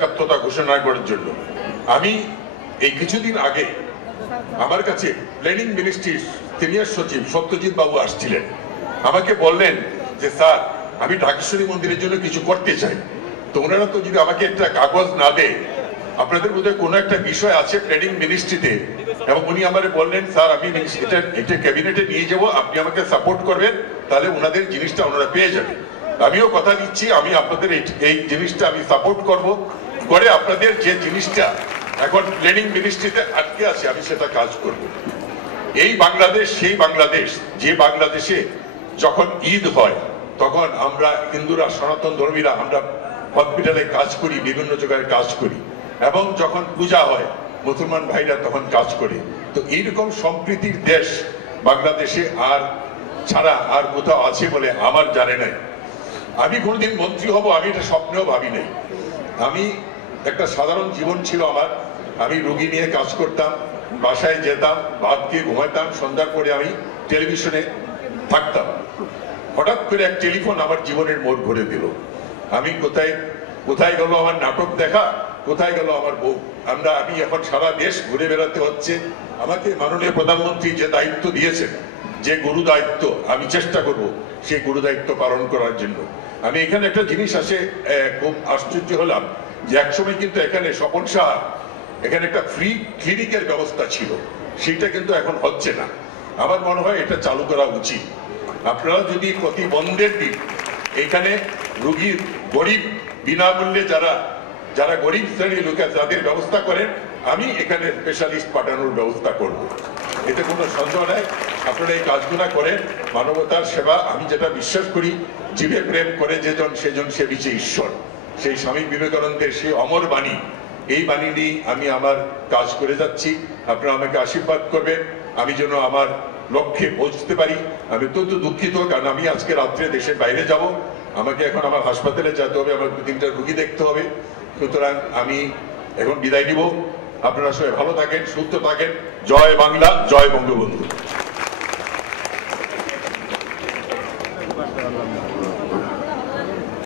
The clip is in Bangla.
একাত্মতা ঘোষণা করার জন্য আমি এই কিছুদিন আগে আমার কাছে প্ল্যানিং মিনিস্ট্রির সিনিয়র সচিব সত্যজিৎ বাবু আসছিলেন। আমাকে বললেন যে স্যার, আমি ঢাকেশ্বরী মন্দিরের জন্য কিছু করতে চাই, তো ওনারা তো যদি আমাকে একটা কাগজ না দেয়, আপনাদের মধ্যে কোনো একটা বিষয় আছে প্ল্যানিং মিনিস্ট্রিতে, এবং উনি আমাকে বললেন স্যার আমি এটা ক্যাবিনেটে নিয়ে যাব, আপনি আমাকে সাপোর্ট করবেন, তাহলে ওনাদের জিনিসটা ওনারা পেয়ে যাবেন। আমিও কথা দিচ্ছি আমি আপনাদের এই জিনিসটা আমি সাপোর্ট করব, করে আপনাদের যে জিনিসটা এখন প্ল্যানিং মিনিস্ট্রিতে আটকে আছে আমি সেটা কাজ করব। এই বাংলাদেশ সেই বাংলাদেশ যে বাংলাদেশে যখন ঈদ হয় তখন আমরা হিন্দুরা, সনাতন ধর্মীরা আমরা হসপিটালে কাজ করি, বিভিন্ন জায়গায় কাজ করি, এবং যখন পূজা হয় মুসলমান ভাইরা তখন কাজ করে। তো এইরকম সম্প্রীতির দেশ বাংলাদেশে আর ছাড়া আর কোথাও আছে বলে আমার জানে নাই। আমি কোনোদিন মন্ত্রী হব আমি এটা স্বপ্নেও ভাবি নাই। আমি একটা সাধারণ জীবন ছিল আমার। আমি রোগী নিয়ে কাজ করতাম, বাসায় যেতাম, ভাত খেয়ে ঘুমাইতাম, সন্ধ্যার পরে আমি টেলিভিশনে থাকতাম। হঠাৎ করে এক টেলিফোন আমার জীবনের মোড় ঘুরে দিল। আমি কোথায় গেল আমার নাটক দেখা, কোথায় গেল আমার বউ। আমি এখন সারা দেশ ঘুরে বেড়াতে হচ্ছে। আমাকে মাননীয় প্রধানমন্ত্রী যে দায়িত্ব দিয়েছেন, যে গুরু দায়িত্ব, আমি চেষ্টা করব সেই গুরু দায়িত্ব পালন করার জন্য। আমি এখানে একটা জিনিস আসে খুব আশ্চর্য হলাম যে একসময় কিন্তু এখানে স্বপন সাহা এখানে একটা ফ্রি ক্লিনিকের ব্যবস্থা ছিল, সেটা কিন্তু এখন হচ্ছে না। আমার মনে হয় এটা চালু করা উচিত। আপনারা যদি প্রতি বন্ধের দিন এখানে রোগীর গরিব বিনামূল্যে যারা গরিব শ্রেণীর লোক যাদের ব্যবস্থা করেন, আমি এখানে স্পেশালিস্ট পাঠানোর ব্যবস্থা করব। এতে কোনো সন্দেহ নেই। আপনারা এই কাজগুলা করেন, মানবতার সেবা। আমি যেটা বিশ্বাস করি, জীবে প্রেম করে যেজন সেজন সেবিছে ঈশ্বর, সেই স্বামী বিবেকানন্দের সেই অমর বাণী, এই বাণী নিয়ে আমি আমার কাজ করে যাচ্ছি। আপনারা আমাকে আশীর্বাদ করবেন আমি যেন আমার লক্ষ্যে পৌঁছতে পারি। আমি অত্যন্ত দুঃখিত, কারণ আমি আজকে রাত্রে দেশের বাইরে যাব, আমাকে এখন আমার হাসপাতালে যেতে হবে, আমার 2-3টা রোগী দেখতে হবে। সুতরাং আমি এখন বিদায় নিব। আপনারা সবাই ভালো থাকেন, সুস্থ থাকেন। জয় বাংলা, জয় বঙ্গবন্ধু।